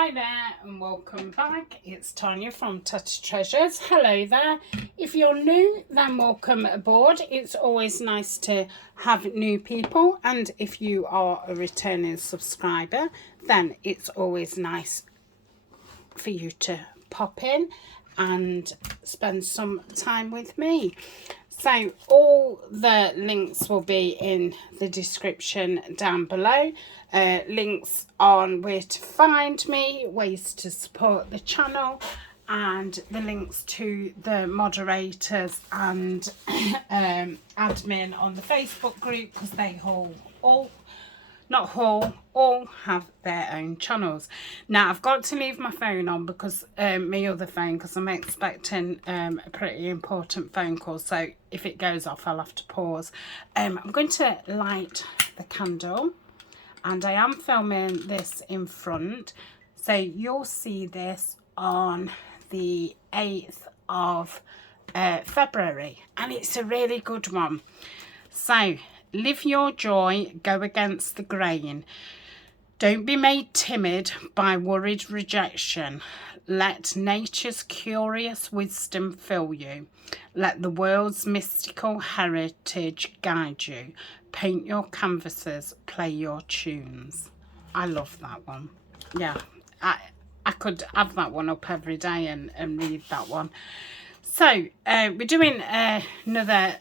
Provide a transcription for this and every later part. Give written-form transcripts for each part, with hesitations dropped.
Hi there and welcome back. It's Tania from Tatty Treasures. Hello there. If you're new, then welcome aboard. It's always nice to have new people, and if you are a returning subscriber, then it's always nice for you to pop in and spend some time with me. So all the links will be in the description down below. Links on where to find me, ways to support the channel, and the links to the moderators and admin on the Facebook group, because they all have their own channels. Now I've got to leave my phone on because my other phone, because I'm expecting a pretty important phone call, so if it goes off I'll have to pause. I'm going to light the candle, and I am filming this in front, so you'll see this on the 8th of February, and it's a really good one. So live your joy, go against the grain. Don't be made timid by worried rejection. Let nature's curious wisdom fill you. Let the world's mystical heritage guide you. Paint your canvases, play your tunes. I love that one. Yeah, I could have that one up every day and read that one. So we're doing another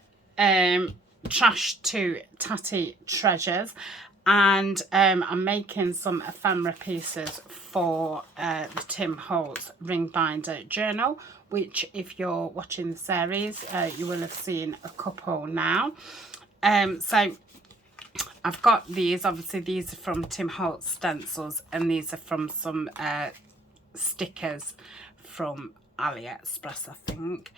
Trash to Tatty Treasures, and I'm making some ephemera pieces for the Tim Holtz ring binder journal, which if you're watching the series you will have seen a couple now. So I've got these, obviously these are from Tim Holtz stencils, and these are from some stickers from AliExpress, I think.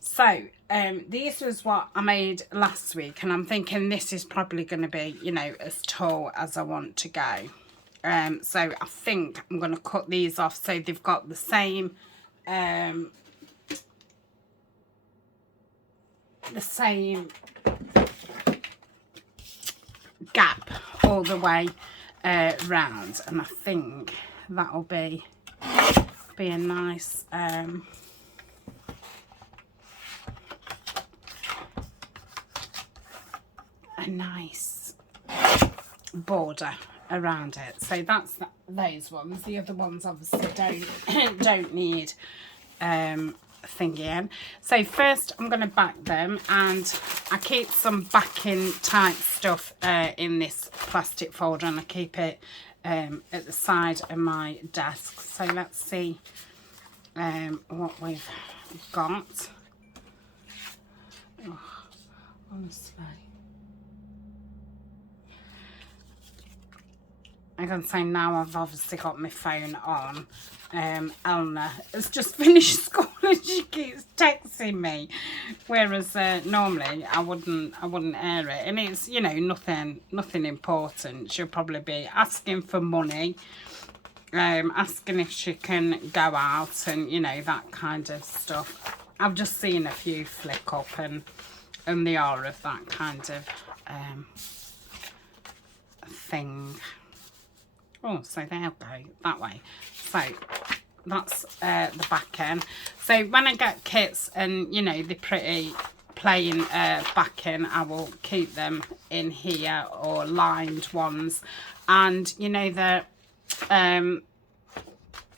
So this was what I made last week, and I'm thinking this is probably going to be, you know, as tall as I want to go. So I think I'm going to cut these off so they've got the same gap all the way round, and I think that'll be a nice border around it. So that's those ones. The other ones obviously don't need thingy in. So first I'm going to back them, and I keep some backing type stuff in this plastic folder, and I keep it at the side of my desk. So let's see what we've got. Oh, honestly, I can say now I've obviously got my phone on. Elna has just finished school and she keeps texting me, whereas normally I wouldn't air it, and it's, you know, nothing important. She'll probably be asking for money, asking if she can go out, and you know, that kind of stuff. I've just seen a few flick up, and they are of that kind of thing. Oh, so they'll go that way. So that's the back end. So when I get kits and, you know, the pretty plain backing, I will keep them in here, or lined ones. And, you know, the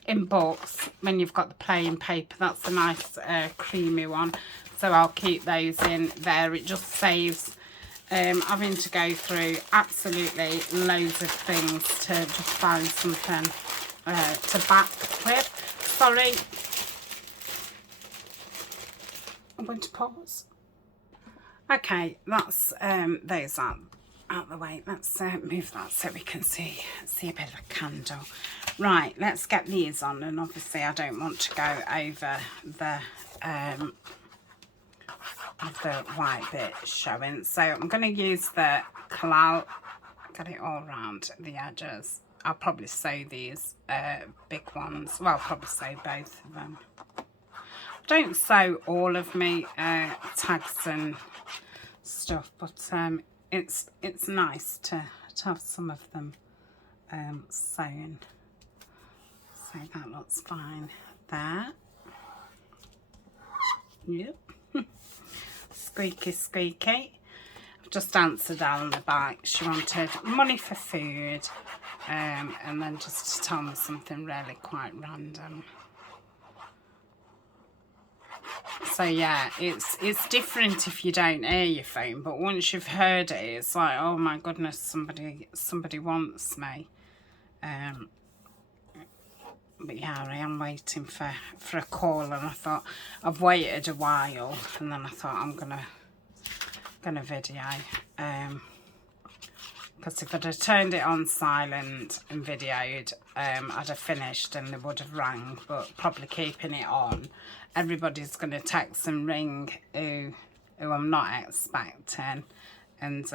in books, when you've got the plain paper, that's a nice creamy one. So I'll keep those in there. It just saves having to go through absolutely loads of things to just find something to back with. Sorry, I'm going to pause. Okay, that's those out the way. Let's move that so we can see a bit of a candle. Right, let's get these on, and obviously I don't want to go over the white bit showing, so I'm going to use the collal, get it all around the edges. I'll probably sew these big ones, well, I'll probably sew both of them. I don't sew all of me tags and stuff, but it's nice to have some of them sewn. So that looks fine there. Yep. Squeaky, squeaky. I've just answered Alan about she wanted money for food, and then just to tell me something really quite random. So yeah, it's different if you don't hear your phone, but once you've heard it, it's like, oh my goodness, somebody wants me. But yeah, I am waiting for a call, and I thought I've waited a while, and then I thought I'm gonna video, because if I'd have turned it on silent and videoed, I'd have finished and they would have rang. But probably keeping it on, everybody's gonna text and ring who I'm not expecting, and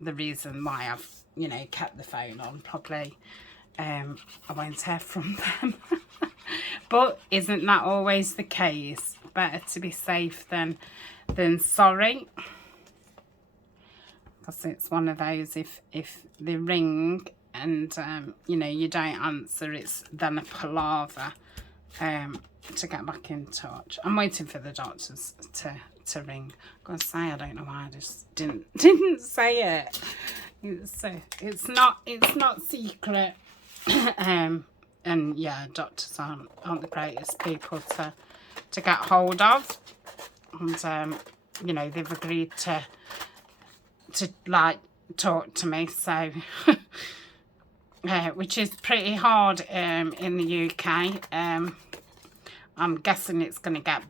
the reason why I've, you know, kept the phone on, probably I won't hear from them. But isn't that always the case? Better to be safe than sorry. Because it's one of those, if they ring and you know, you don't answer, it's then a palaver to get back in touch. I'm waiting for the doctors to ring. I'm gonna say, I don't know why I just didn't say it. It's not secret. And yeah, doctors aren't the greatest people to get hold of, and you know, they've agreed to like talk to me, so which is pretty hard in the UK. I'm guessing it's going to get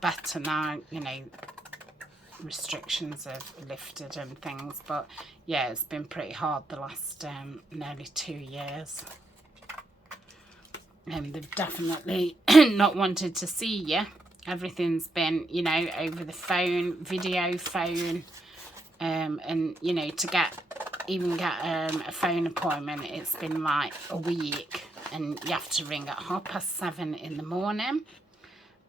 better now, you know, restrictions have lifted and things, but yeah, it's been pretty hard the last nearly 2 years. They've definitely not wanted to see you. Everything's been, you know, over the phone, video phone, and you know, to even get a phone appointment, it's been like a week, and you have to ring at 7:30 in the morning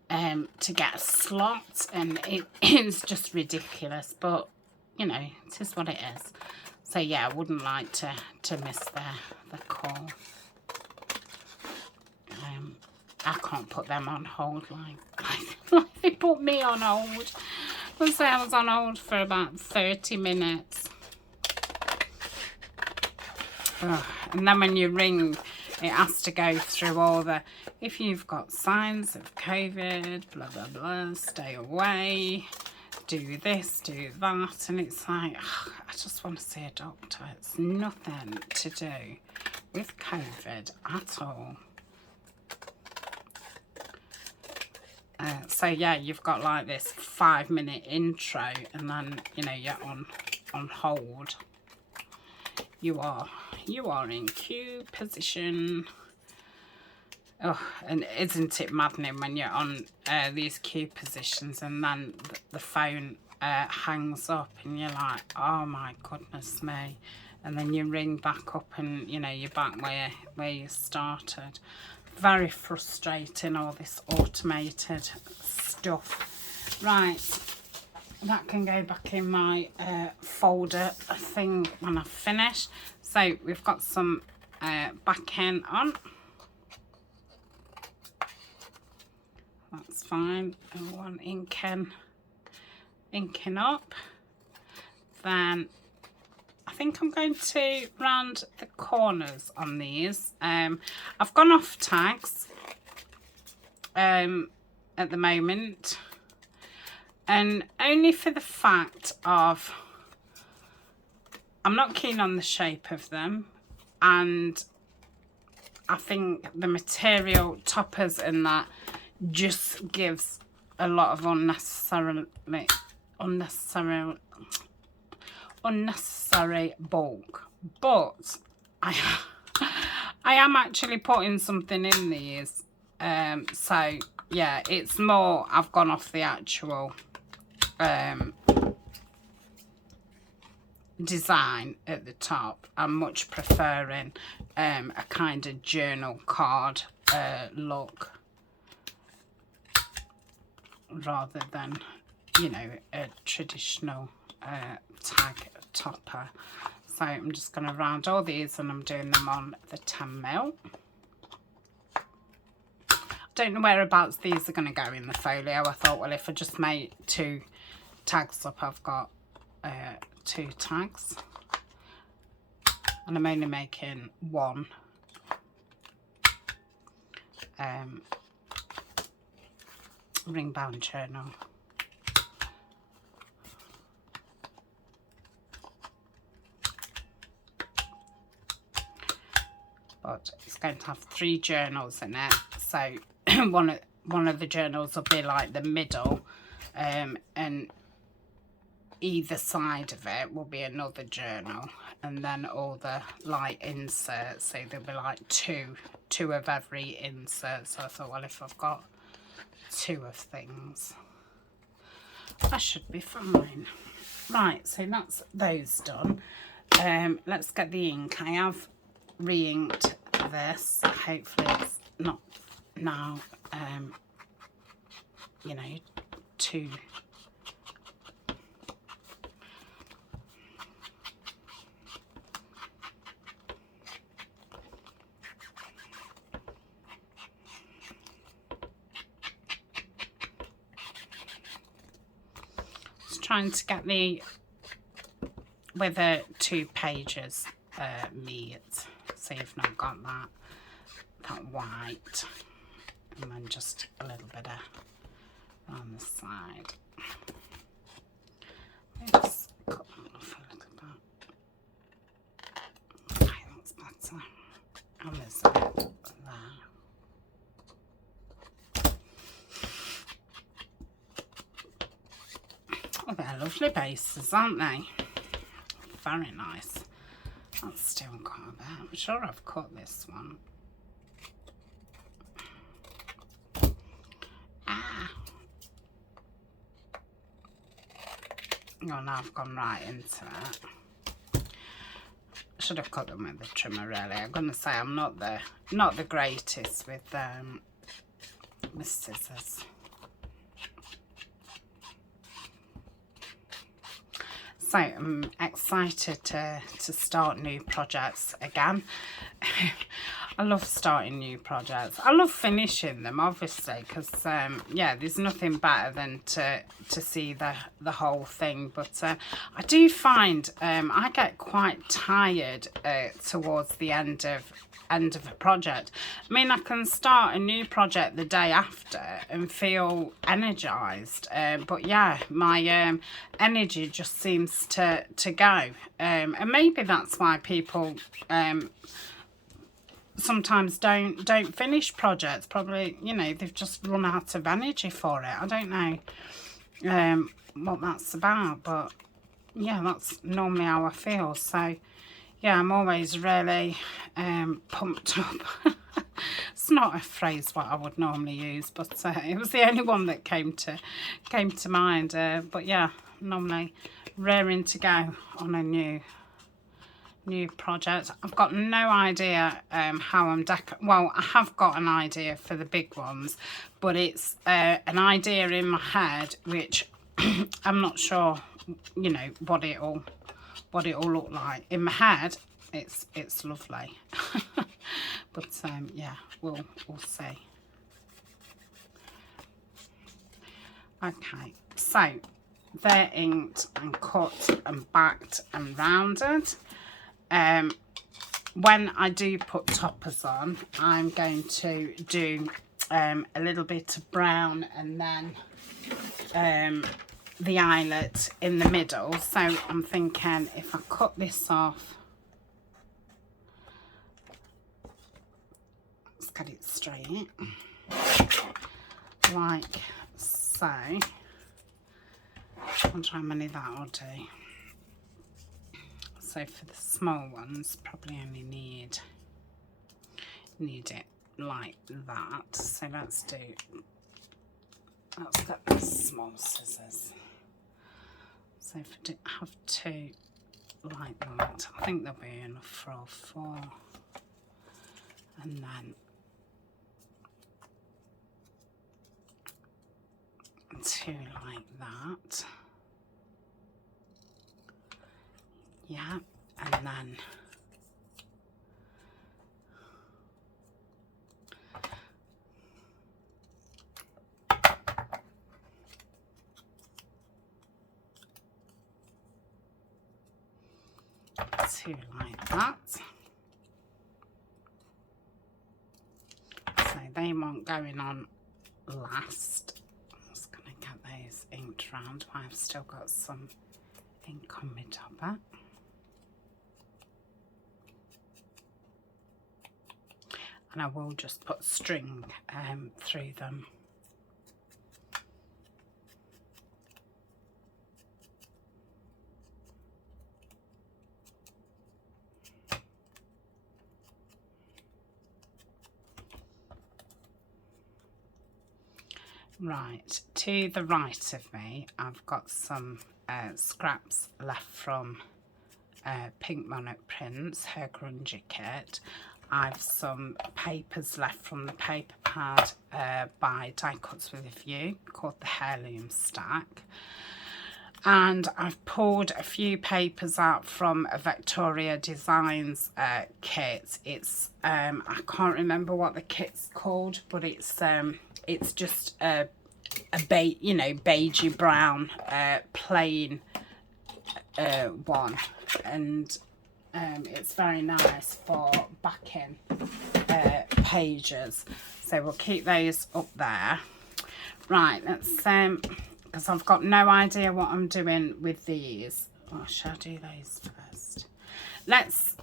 to get a slot, and it's just ridiculous. But you know, it is what it is. So yeah, I wouldn't like to miss the call. I can't put them on hold like they put me on hold. Let's say I was on hold for about 30 minutes. Ugh. And then when you ring, it has to go through all the, if you've got signs of COVID, blah, blah, blah, stay away, do this, do that. And it's like, ugh, I just want to see a doctor. It's nothing to do with COVID at all. So yeah, you've got like this 5-minute intro, and then, you know, you're on hold. You are in queue position. Oh, and isn't it maddening when you're on these queue positions, and then the phone hangs up, and you're like, oh my goodness me, and then you ring back up, and you know, you're back where you started. Very frustrating, all this automated stuff. Right, that can go back in my folder thing when I've finished. So we've got some backing on. That's fine. And one inking up. Then I think I'm going to round the corners on these. I've gone off tags at the moment, and only for the fact of I'm not keen on the shape of them, and I think the material, toppers and that, just gives a lot of unnecessary bulk. But I am actually putting something in these, so yeah, it's more, I've gone off the actual design at the top. I'm much preferring a kind of journal card look, rather than, you know, a traditional tag topper. So I'm just going to round all these, and I'm doing them on the 10mm. don't know whereabouts these are going to go in the folio. I thought, well, if I just made 2 tags up, I've got 2 tags, and I'm only making 1 ring bound journal. But it's going to have 3 journals in it, so one of the journals will be like the middle, and either side of it will be another journal, and then all the like inserts, so there'll be like two of every insert. So I thought, well, if I've got 2 of things, I should be fine. Right, so that's those done. Let's get the ink. I have re-inked this. Hopefully it's not now you know, too just trying to get the with 2 pages meet. See if I've got that white, and then just a little bit of on the side. Let's cut that off a little bit. Okay, that's better. And there's a bit there. Oh, they're lovely bases, aren't they? Very nice. That's still quite a bit. I'm sure I've cut this one. Oh, now I've gone right into it. Should have cut them with the trimmer, really. I'm gonna say I'm not the greatest with scissors. So I'm excited to start new projects again. I love starting new projects. I love finishing them, obviously, because yeah, there's nothing better than to see the whole thing. But I do find I get quite tired towards the end of a project. I mean, I can start a new project the day after and feel energized, but yeah, my energy just seems to go, and maybe that's why people sometimes don't finish projects. Probably, you know, they've just run out of energy for it. I don't know what that's about, but yeah, that's normally how I feel. So yeah, I'm always really pumped up. It's not a phrase what I would normally use, but it was the only one that came to mind. But yeah, normally raring to go on a new project. I've got no idea how I'm well, I have got an idea for the big ones, but it's an idea in my head which I'm not sure, you know, what it'll look like. In my head it's lovely. But yeah, we'll see. Okay, so they're inked and cut and backed and rounded. When I do put toppers on, I'm going to do a little bit of brown and then the eyelet in the middle. So I'm thinking if I cut this off, let's get it straight, like so. I wonder how many that'll do. So for the small ones, probably only need it like that. So let's get the small scissors. So if I have 2 like that, I think there'll be enough for all 4. And then 2 like that. Yeah, and then two like that. So they want going on last. I'm just going to get those inked round. I've still got some ink on my topper. And I will just put string through them. Right, to the right of me, I've got some scraps left from Pink Monarch Prints, her grungy kit. I've some papers left from the paper pad by Die Cuts with a View called the Heirloom Stack. And I've pulled a few papers out from a Victoria Designs kit. It's I can't remember what the kit's called, but it's just a beigey brown plain one, and it's very nice for backing pages. So we'll keep those up there. Right, let's because I've got no idea what I'm doing with these. Oh, shall I do those first? Let's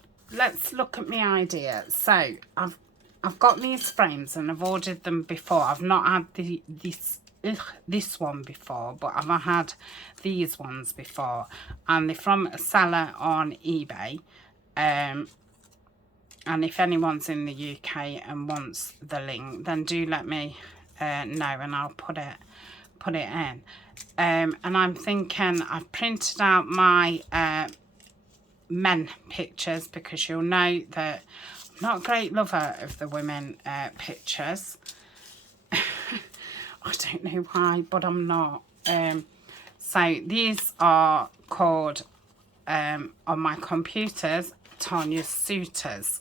look at my idea. So I've got these frames and I've ordered them before. I've not had this one before, but I've had these ones before, and they're from a seller on eBay. And if anyone's in the UK and wants the link, then do let me know, and I'll put it in. And I'm thinking I've printed out my men pictures, because you'll know that I'm not a great lover of the women pictures. I don't know why, but I'm not. So these are called on my computers Tania's Suitors.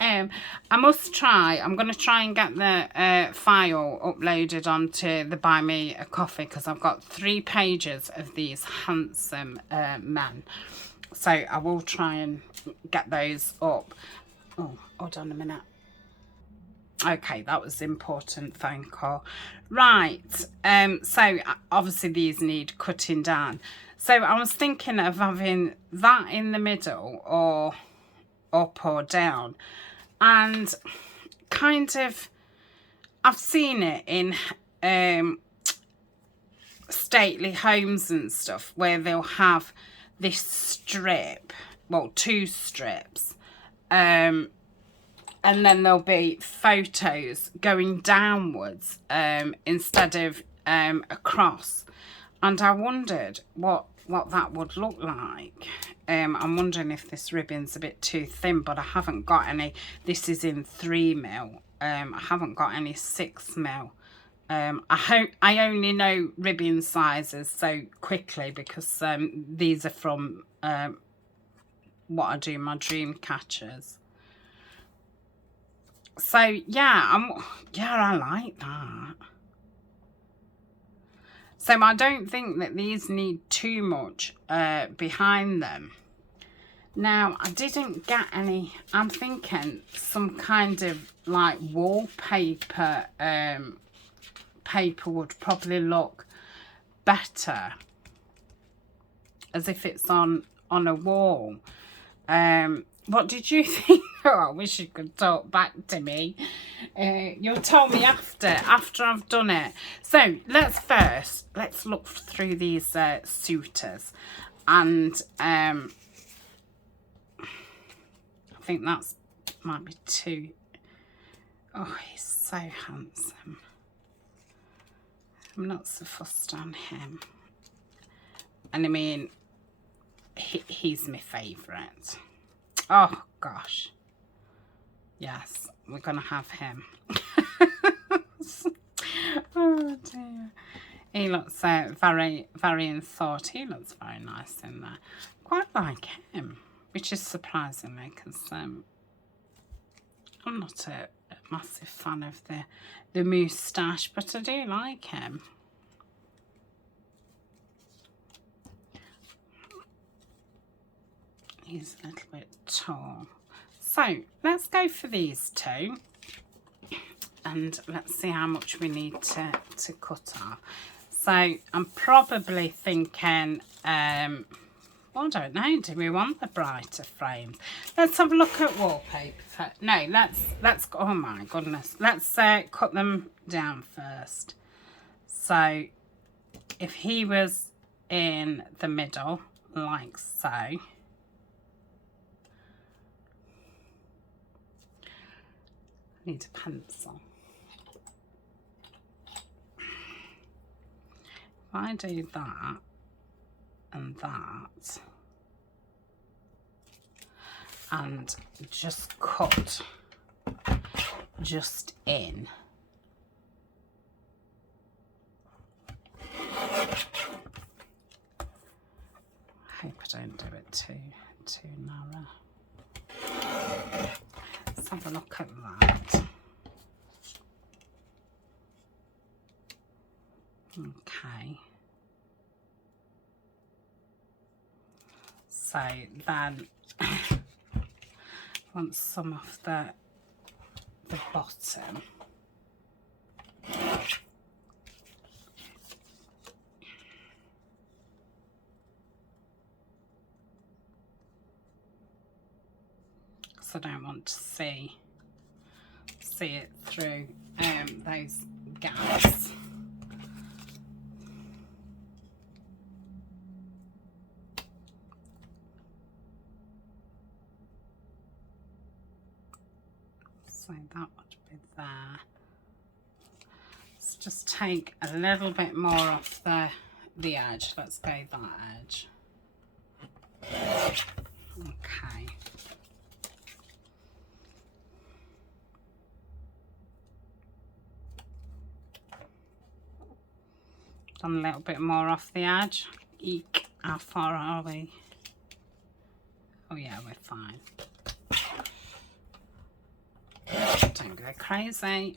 I must try. I'm going to try and get the file uploaded onto the Buy Me a Coffee, because I've got 3 pages of these handsome men. So I will try and get those up. Oh, hold on a minute. Okay, that was an important phone call. Right, so obviously these need cutting down. So I was thinking of having that in the middle, or up or down. And kind of, I've seen it in stately homes and stuff, where they'll have this strip, well, 2 strips, and then there'll be photos going downwards instead of across. And I wondered what that would look like. I'm wondering if this ribbon's a bit too thin, but I haven't got any. This is in 3mm. I haven't got any 6mm. I only know ribbon sizes so quickly, because these are from what I do, my dream catchers. So yeah, I like that. So I don't think that these need too much behind them. Now, I didn't get any. I'm thinking some kind of like wallpaper paper would probably look better, as if it's on a wall. What did you think? Oh, I wish you could talk back to me. You'll tell me after I've done it. So let's look through these suitors, and I think that's might be too. Oh, he's so handsome. I'm not so fussed on him, and I mean, he's my favourite. Oh gosh, yes, we're gonna have him. Oh dear, he looks very in thought. He looks very nice in there. Quite like him, which is surprising me, because I'm not a massive fan of the moustache, but I do like him. He's a little bit tall. So let's go for these two. And let's see how much we need to cut off. So I'm probably thinking, well, I don't know, do we want the brighter frames? Let's have a look at wallpaper. No, let's oh my goodness, let's cut them down first. So if he was in the middle, like so, need a pencil. If I do that and that and just cut just in, I hope I don't do it too narrow. Let's have a look at that. Okay. So then want some of the bottom. So I don't want to see it through those gaps. So that would be there. Let's just take a little bit more off the edge. Let's go that edge. Okay. Done a little bit more off the edge. Eek, how far are we? Oh yeah, we're fine. Don't go crazy.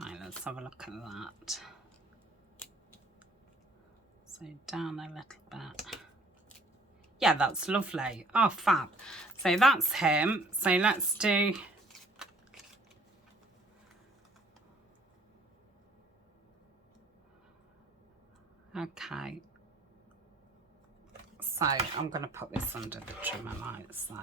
Right, let's have a look at that. So down a little bit. Yeah, that's lovely. Oh, fab. So that's him. So let's do... Okay. So I'm going to put this under the trimmer like so.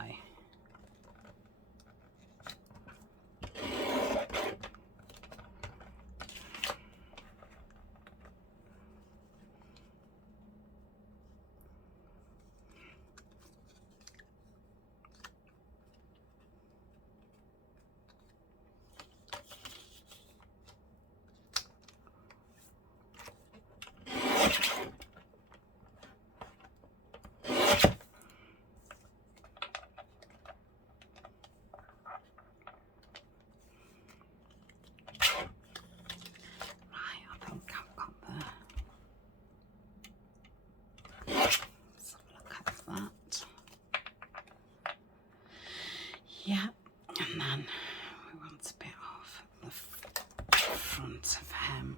Yeah, and then we want a bit off the front of him.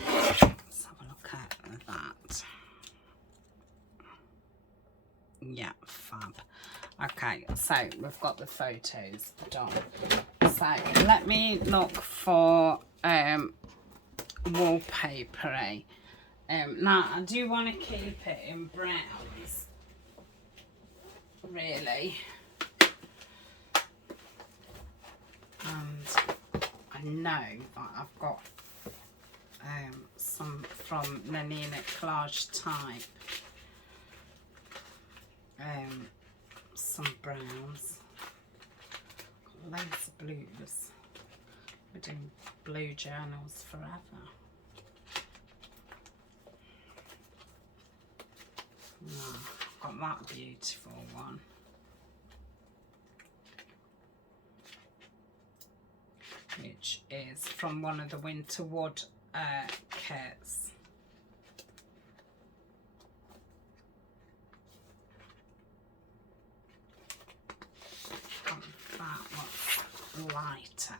Let's have a look at that. Yeah, fab. Okay, so we've got the photos done. So let me look for wallpaper. Now I do want to keep it in browns, really, and I know that I've got some from Nanina Collage Type, some browns, loads of blues. We're doing blue journals forever. Oh, got that beautiful one. Which is from one of the Winterwood kits. Got that one lighter.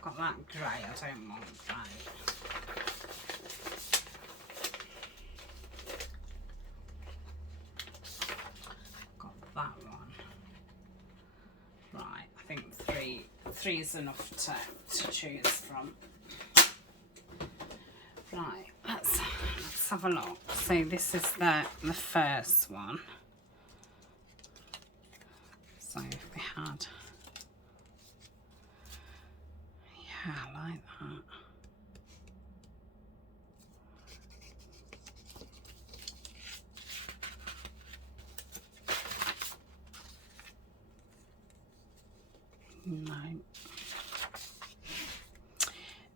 Got that grey, I don't want grey. 3 is enough to choose from. Right, let's have a look. So this is the first one. So if we had, yeah, I like that. No.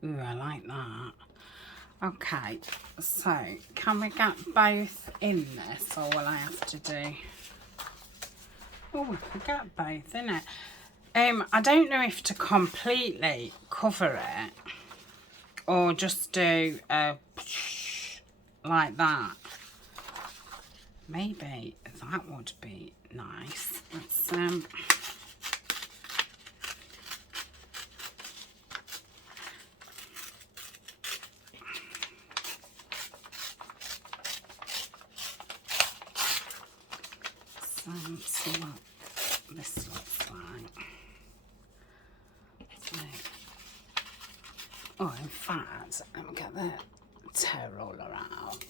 Ooh, I like that. Okay, so can we get both in this, or will I have to do? Oh, we can get both in it. I don't know if to completely cover it or just do like that. Maybe that would be nice. Let's see what this looks like. So, oh, in fact, let me get the tear roller out.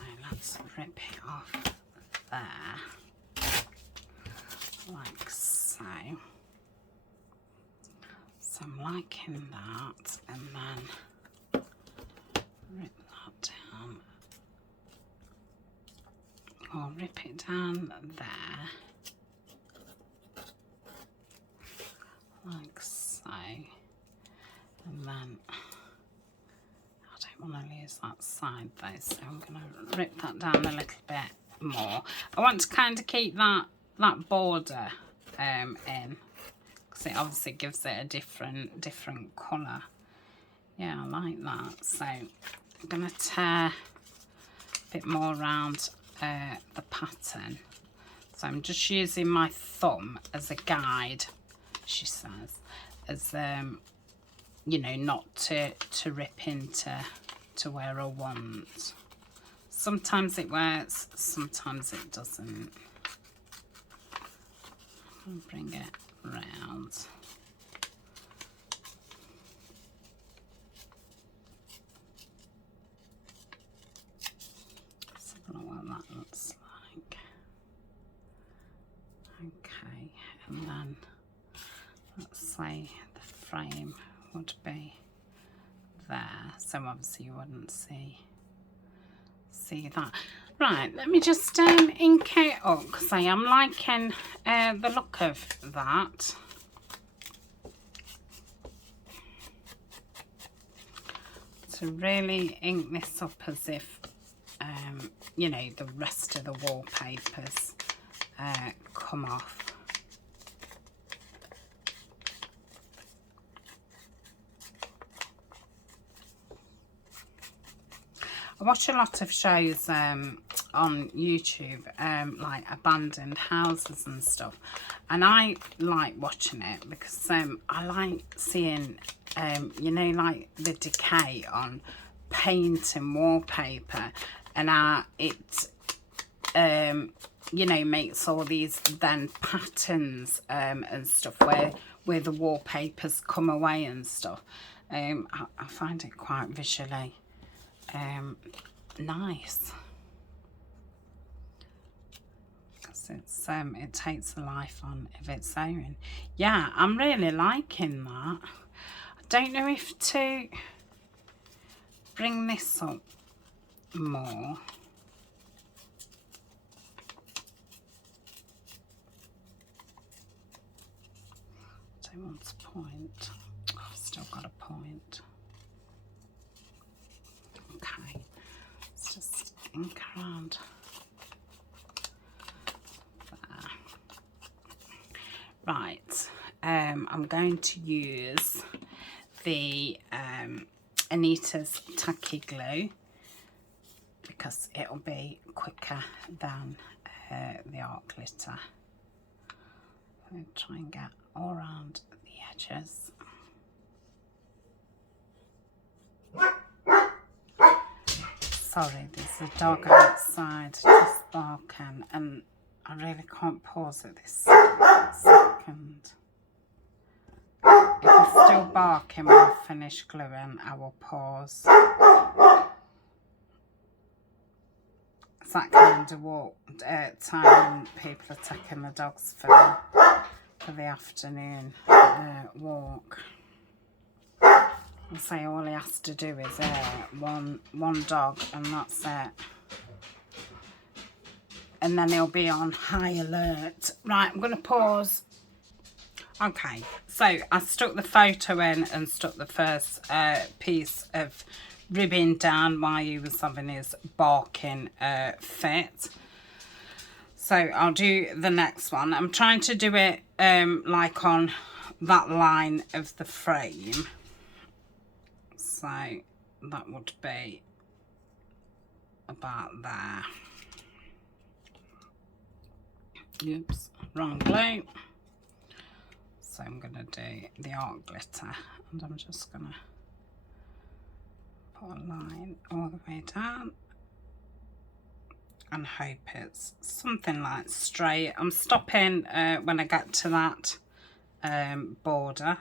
And let's rip it off there, like so. So I'm liking that, and then rip that down, or rip it down there, like so, and then I don't want to lose that side though, so I'm going to rip that down a little bit more. I want to kind of keep that border in, because it obviously gives it a different colour. Yeah, I like that. So I'm going to tear a bit more around the pattern. So I'm just using my thumb as a guide, she says, as you know, not to rip into where I want. Sometimes it works, sometimes it doesn't. I'll bring it round. Let's have a look what that looks like. Okay, and then let's say the frame would be there, so obviously you wouldn't see that. Right, let me just ink it up, because I am liking the look of that. To really ink this up as if you know, the rest of the wallpapers come off. I watch a lot of shows on YouTube, like abandoned houses and stuff, and I like watching it because I like seeing, you know, like the decay on paint and wallpaper, and it, you know, makes all these then patterns and stuff where the wallpapers come away and stuff. I find it quite visually nice, because it takes a life on of its own. Yeah, I'm really liking that. I don't know if to bring this up more. I don't want to point. Oh, I've still got a point. Okay, let's just ink around there. I'm going to use the Anita's Tacky Glue because it'll be quicker than the art glitter. I'll try and get all around the edges. Sorry, there's a dog outside just barking and I really can't pause at this second. If it's still barking when I finish gluing, I will pause. It's that kind of time when people are taking the dogs for the afternoon walk. I say all he has to do is one dog and that's it. And then he'll be on high alert. Right, I'm going to pause. Okay, so I stuck the photo in and stuck the first piece of ribbon down while he was having his barking fit. So I'll do the next one. I'm trying to do it like on that line of the frame. So that would be about there. Oops, wrong glue. So I'm going to do the art glitter and I'm just going to put a line all the way down and hope it's something like straight. I'm stopping when I get to that border.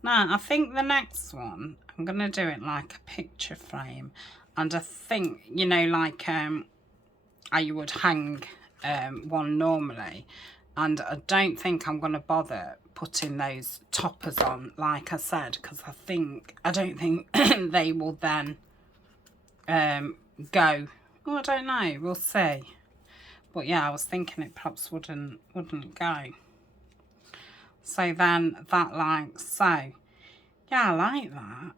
Now I think the next one I'm going to do it like a picture frame, and I think, you know, like how you would hang one normally, and I don't think I'm going to bother putting those toppers on like I said, because I don't think they will then go. Oh, I don't know, we'll see. But yeah, I was thinking it perhaps wouldn't go. So then that like so. Yeah, I like that.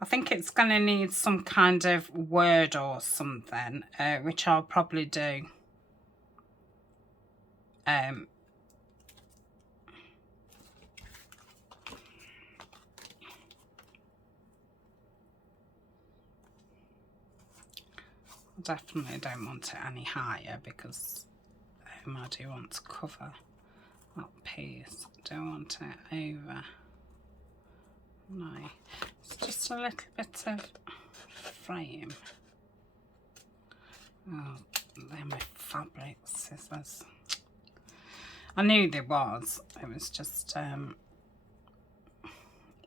I think it's going to need some kind of word or something, which I'll probably do. I definitely don't want it any higher because I do want to cover that piece. I don't want it over. No, it's just a little bit of frame. Oh, they're my fabric scissors. I knew there was. It was just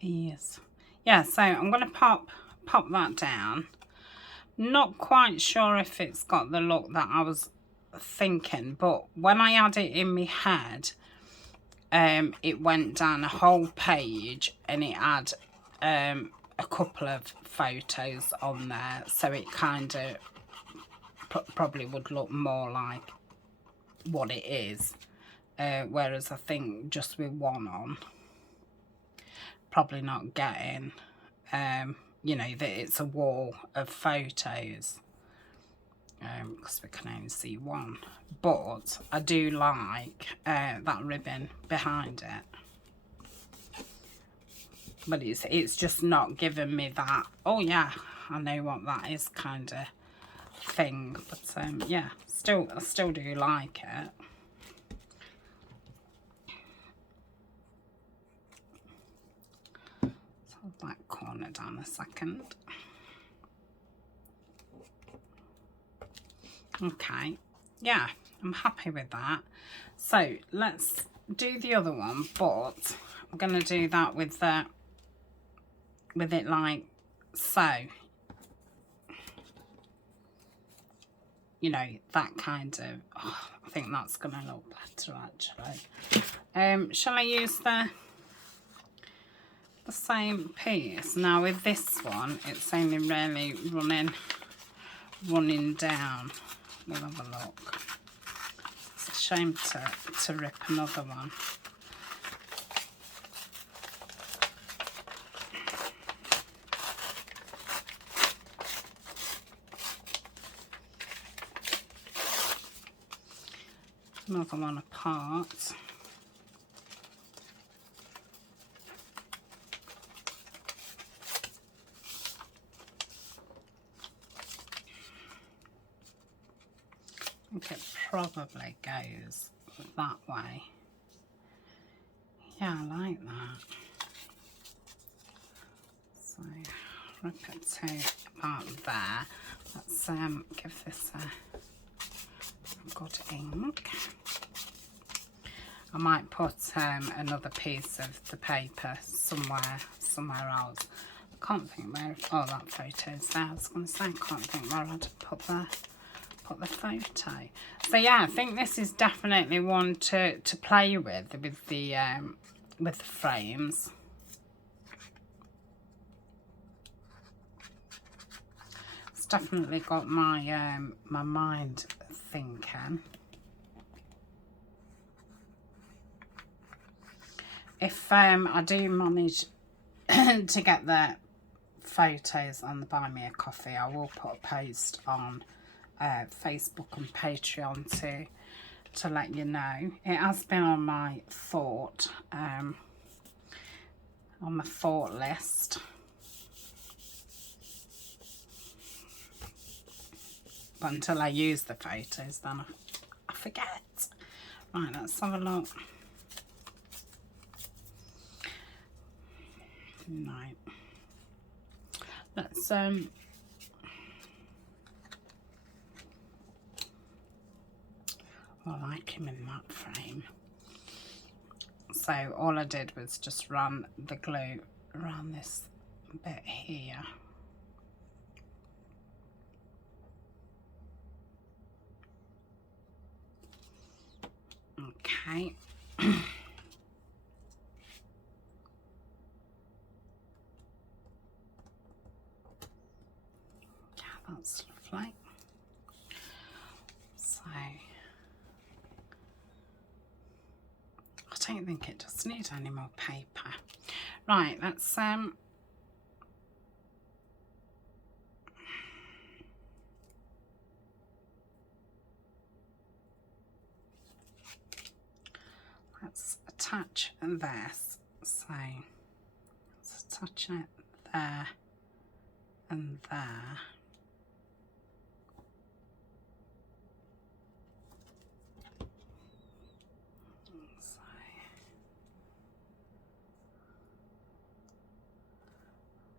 ease. Yeah, so I'm going to pop that down. Not quite sure if it's got the look that I was thinking, but when I had it in my head, it went down a whole page and it had a couple of photos on there, so it kind of probably would look more like what it is, whereas I think just with one on, probably not getting you know, that it's a wall of photos, because we can only see one. But I do like that ribbon behind it, but it's just not giving me that, oh yeah, I know what that is kind of thing. But yeah, I still do like it. So hold that corner down a second. Okay, yeah, I'm happy with that. So let's do the other one, but I'm going to do that with it like so. You know, that kind of, oh, I think that's going to look better actually. Shall I use the same piece? Now with this one, it's only really running down. We'll have a look. It's a shame to rip another one. Another one apart. I think it probably goes that way. Yeah, I like that. So rip it to about there. Let's give this a good ink. I might put another piece of the paper somewhere else. I can't think where. Oh, that photo's there. I was going to say I can't think where I'd put the photo. So yeah, I think this is definitely one to play with the frames. It's definitely got my my mind thinking. If I do manage to get the photos on the Buy Me a Coffee, I will put a post on Facebook and Patreon to let you know. It has been on my thought list, but until I use the photos, then I forget. Right, let's have a look. Right, let's I like him in that frame. So all I did was just run the glue around this bit here. Okay. Yeah, that's lovely. So I don't think it does need any more paper. Right, let's attach this. So let's attach it there and there. So,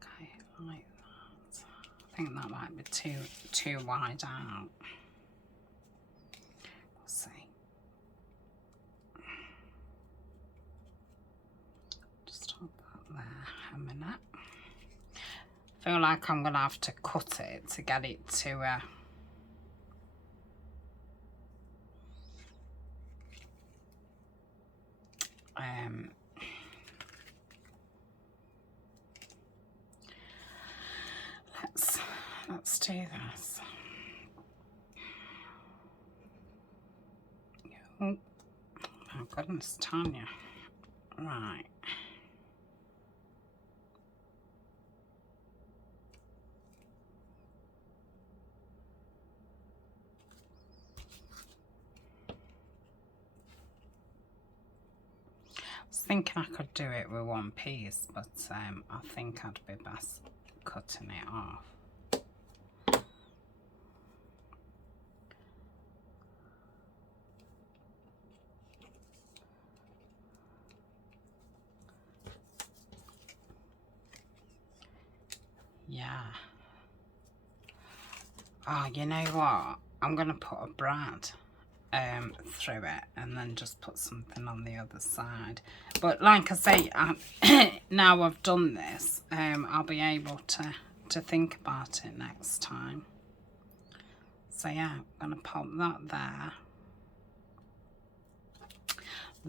okay, like that. I think that might be too wide out. We'll see. Just hold that there a minute. I feel like I'm gonna have to cut it to get it to let's do this. Oh goodness, Tania. Right. I was thinking I could do it with one piece, but I think I'd be best cutting it off. Yeah. Oh, you know what? I'm going to put a brad through it and then just put something on the other side. But like I say, now I've done this, I'll be able to think about it next time. So yeah, I'm going to pop that there.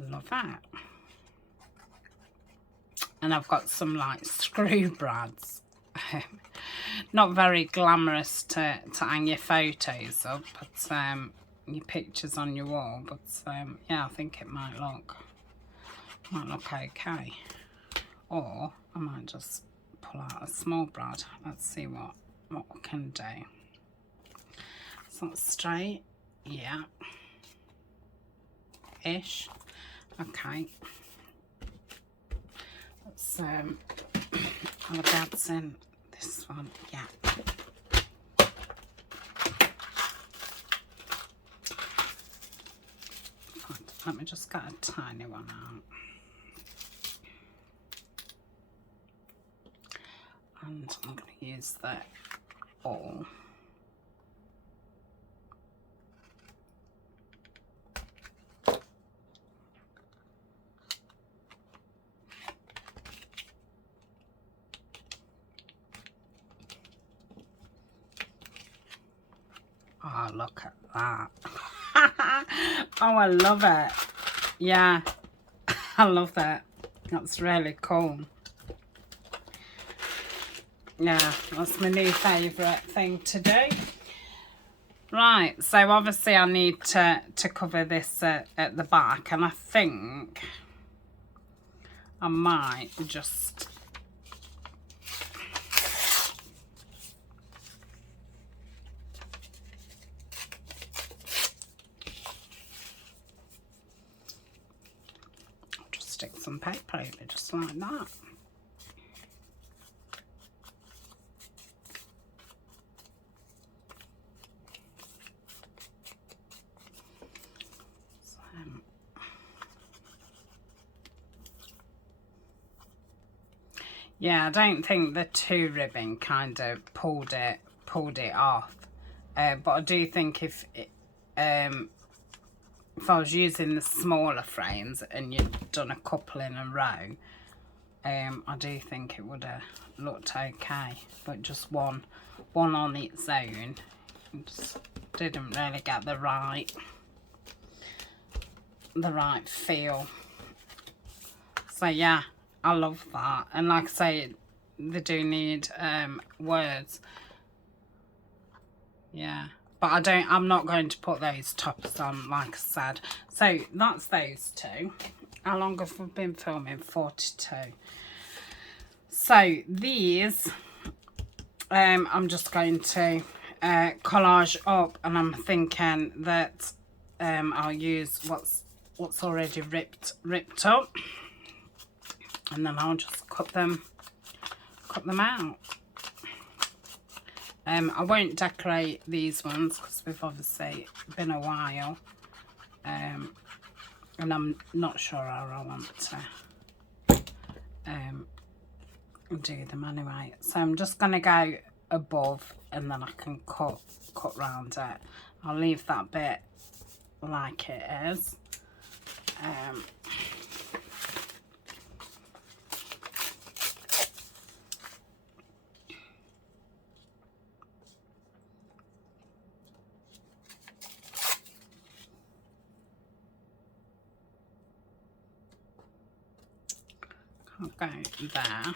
Love it. And I've got some like screw brads. Not very glamorous to hang your photos up, but your pictures on your wall. But yeah, I think it might look okay. Or I might just pull out a small brad. Let's see what we can do. It's not straight. Yeah. ish. Okay. Let's I'll add in this one. Yeah. Let me just get a tiny one out. And I'm going to use that all. Oh, look at that. Oh, I love it. Yeah, I love that. That's really cool. Yeah, that's my new favourite thing to do. Right, so obviously I need to cover this at the back, and I think I might just stick some paper over just like that. Yeah, I don't think the two ribbon kind of pulled it off, but I do think if I was using the smaller frames and you'd done a couple in a row, I do think it would have looked okay. But just one on its own, just didn't really get the right feel. So yeah, I love that. And like I say, they do need words. Yeah, but I'm not going to put those tops on, like I said. So that's those two. How long have we been filming? 42. So these I'm just going to collage up, and I'm thinking that I'll use what's already ripped up, and then I'll just cut them out. I won't decorate these ones because we've obviously been a while, and I'm not sure how I want to do them anyway. So I'm just going to go above, and then I can cut round it. I'll leave that bit like it is. I'll go there.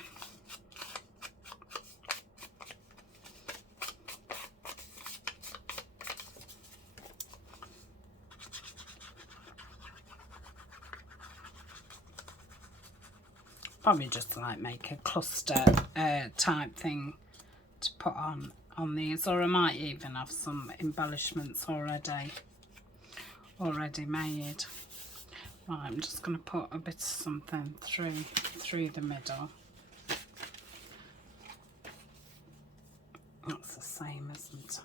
Probably just like make a cluster type thing to put on these, or I might even have some embellishments already made. Right, I'm just going to put a bit of something through the middle. That's the same, isn't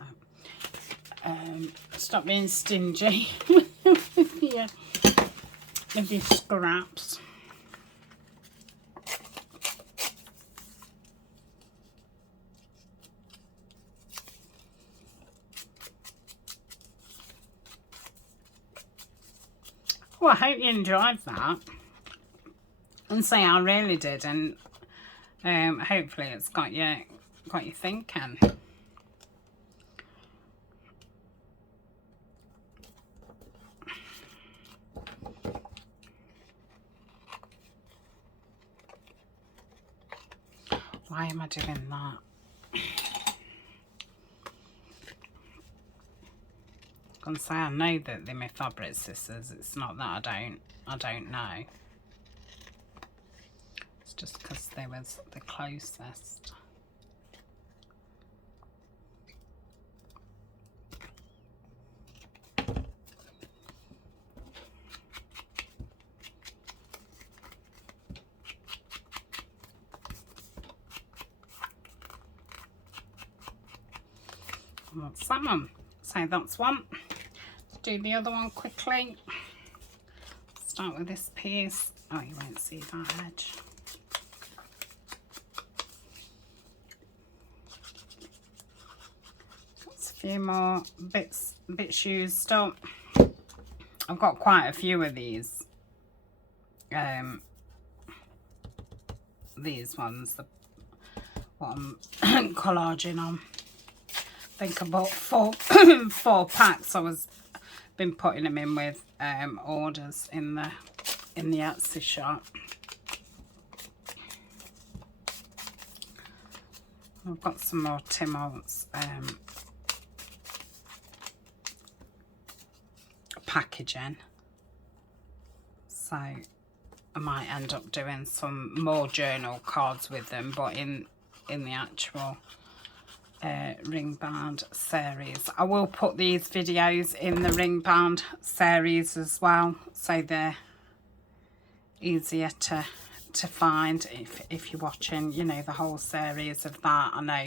it? Stop being stingy with your scraps. Well, I hope you enjoyed that, and say I really did, and hopefully it's got you thinking. Why am I doing that? I can say I know that they're my fabric scissors. It's not that I don't know. It's just because they was the closest. That's that one. So that's one. Let's do the other one quickly. Start with this piece. Oh, you won't see that edge. That's a few more bits used up. I've got quite a few of these. These ones, what I'm collaging on. I think I bought four packs. I was been putting them in with orders in the Etsy shop. I've got some more Tim Holtz packaging, so I might end up doing some more journal cards with them, but in the actual ring bound series. I will put these videos in the ring bound series as well, so they're easier to find if you're watching, you know, the whole series of that. I know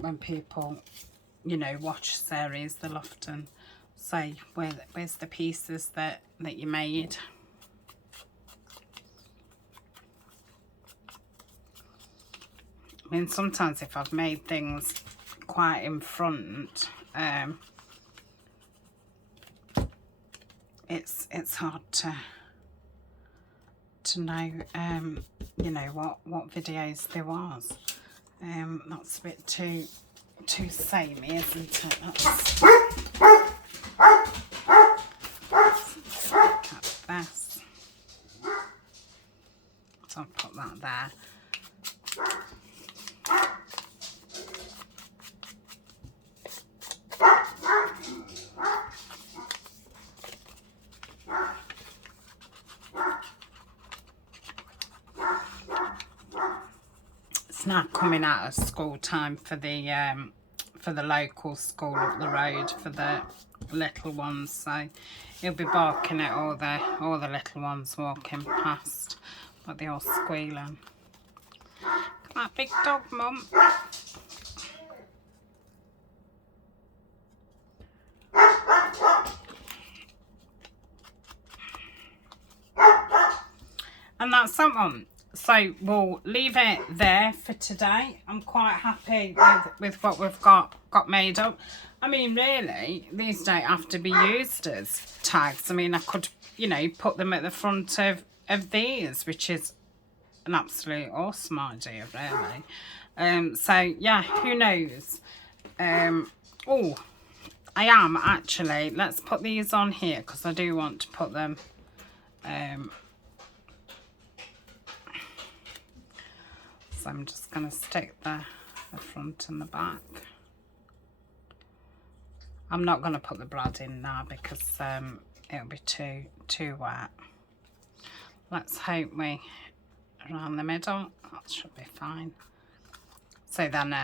when people, you know, watch series, they'll often say, where's the pieces that you made. I mean, sometimes if I've made things quite in front, it's hard to know, you know, what videos there was. That's a bit too samey, isn't it? Let's look at this. So I'll put that there. It's now coming out of school time for the local school up the road for the little ones, so he'll be barking at all the little ones walking past, but they're all squealing. That big dog, Mum. And that's that one. So we'll leave it there for today. I'm quite happy with what we've got made up. I mean, really, these don't have to be used as tags. I mean, I could, you know, put them at the front of these, which is an absolute awesome idea, really. So yeah, who knows? Oh, I am actually, let's put these on here because I do want to put them so I'm just going to stick the front and the back. I'm not going to put the brad in now because it'll be too wet. Let's hope we around the middle, that should be fine. So then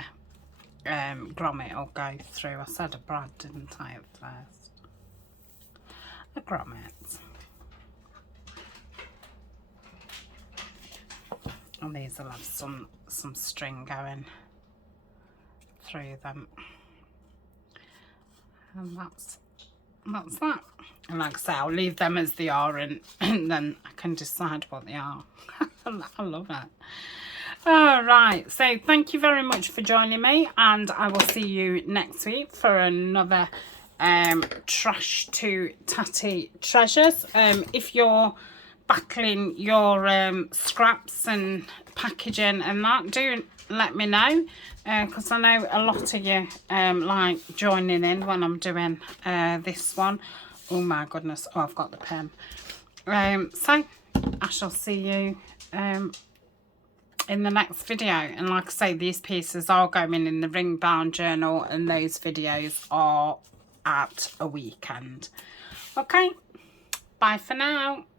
grommet will go through. I said a brad, didn't I, at first? A grommet. And these will have some string going through them. And that's that. And like I say, I'll leave them as they are, and then I can decide what they are. I love it. All right, so thank you very much for joining me, and I will see you next week for another Trash to Tatty Treasures. If you're battling your scraps and packaging and that, do let me know, because I know a lot of you like joining in when I'm doing this one. Oh my goodness. Oh, I've got the pen. So I shall see you in the next video. And like I say, these pieces are going in the ring bound journal, and those videos are at a weekend. Okay, bye for now.